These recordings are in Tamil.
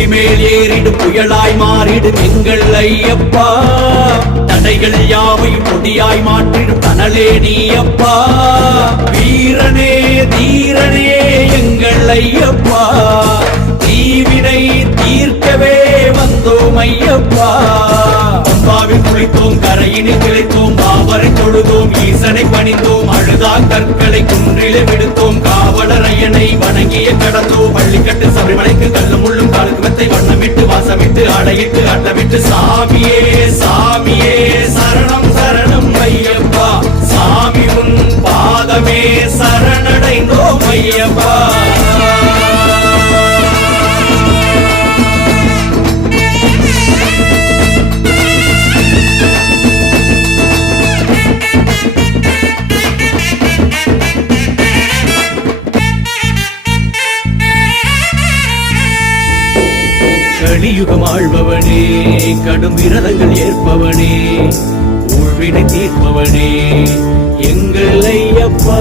புலிமேல் ஏறிடு புயலாய் மாறிடு எங்கள் ஐயப்பா. தடைகள் யாவையும் பொடியாய் மாற்றிடும் தனலே நீ அப்பா. வீரனே தீரனே எங்கள் ஐயப்பா, தீவினை தீர்க்கவே வந்தோம் ஐயப்பா. பம்பாவில் குளித்தோம், கரையினில் கிளைத்தோம், பாவரை தொழுதோம், ஈசனை பணிந்தோம், அழுதா கற்களை குன்றிலே விடுத்தோம், காவலரையனை வணங்கிய கடந்தோம். பள்ளிக்கட்டு சபரிமலைக்கு கல்லும் முள்ளும் காலுக்கு மெத்தை வண்ணமிட்டு வாசமிட்டு ஆடையிட்டு அட்டமிட்டு சாமியே சாமியே சரணம் சரணம் ஐயப்பா. சாமி உன் பாதமே சரணடைந்தோம் ஐயப்பா. கலியுகம் ஆழ்பவனே, கடும் விரதங்கள் ஏற்பவனே, ஊழ்வினை தீர்ப்பவனே எங்கள் ஐயப்பா.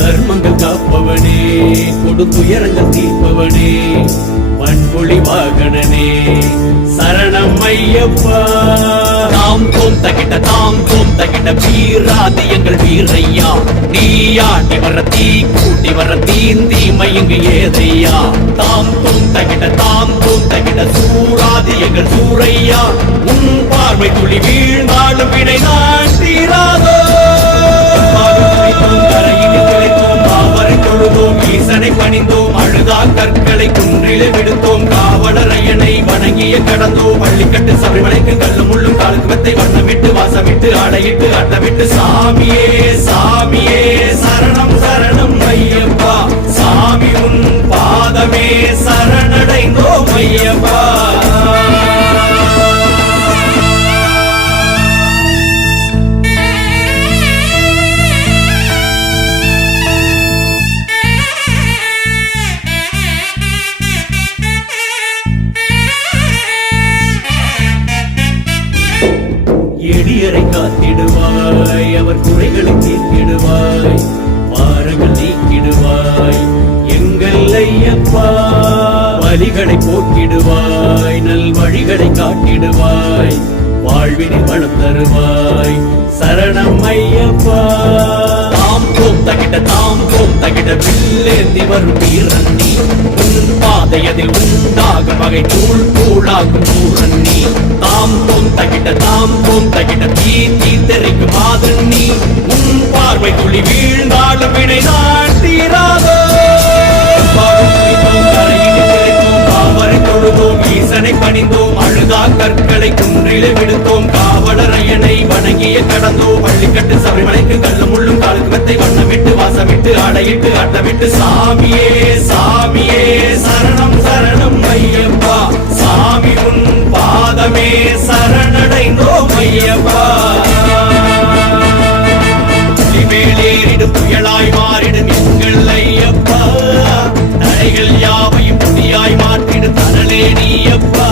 தர்மங்கள் காப்பவனே, கொடுந்துயரங்கள் தீர்ப்பவனே, பண்பொழி வாகனனே சரணம் ஐயப்பா. தாம் தோம் தகிட்ட தாம் தோம் தகிட்ட வீராதி எங்கள் வீரையா. நீயாட்டி வர தீ கூட்டி வர தீந்தி மயங்கு ஏதையா. தாம் தோம் தகிட்ட தாம் தோம் தகிட்ட சூராதி எங்கள் சூரையா. உன் பார்வை துளி வீழ்ந்தாலும் வினை நான் தீராதோ. தொழுதோம், ஈசனை பணிந்தோம், அழுதா கற்களை குன்றிலே விடுத்தோம், காவலரையனை வணங்கிய கடந்தோம். பள்ளிக்கட்டு சபரிமலைக்கு கல்லும் முள்ளும் காலுக்கு மெத்தை வண்ணமிட்டு வாசமிட்டு ஆடையிட்டு அட்டமிட்டு சாமியே சாமியே சரணம் சரணம் ஐயப்பா. சாமி உன் பாதமே சரணடைந்தோம் ஐயப்பா. எளியரை காத்திடுவாய், அவர் குறைகளை தீர்த்திடுவாய், பாரங்கள் நீக்கிடுவாய் எங்கள் ஐயப்பா. வலிகளை போக்கிடுவாய், நல் வழிகளை காட்டிடுவாய், வாழ்வினில் வளம் தருவாய் சரணம் ஐயப்பா. தாம் தோம் தகிட்ட தாம் தோம் தகிட்ட வில்லேந்தி வரும் வீரன்னி. உன் பாதையதில் உண்டாக வகை தூள் தூளாகும் தூரன்னி. தாம் தோம் தகிட்ட தாம் தோம் தகிட்ட தீ தீ தெரிக்கும் மாதன்னி. உன் பார்வை துளி வீழ்ந்தாலும் வினை நான் தீராதோ. தொழுதோம், ஈசனை பணிந்தோம், அழுதா கற்களை குன்றிலே விடுத்தோம், காவலரையனை வணங்கிய கடந்தோம். பள்ளிக்கட்டு சபரிமலைக்கு கல்லும் முள்ளும் காலுக்கு மெத்தை வண்ணமிட்டு வாசமிட்டு ஆடையிட்டு அட்டமிட்டு சாமியே சாமியே சரணம் சரணம் ஐயப்பா. சாமி உன் பாதமே சரணடைந்தோம் ஐயப்பா. புலிமேலேறிடு புயலாய் மாறிடும் எங்கள் ஐயப்பா. தடைகள் யாவையும் பொடியாய் மாற்றிடு தனலே நீ அப்பா.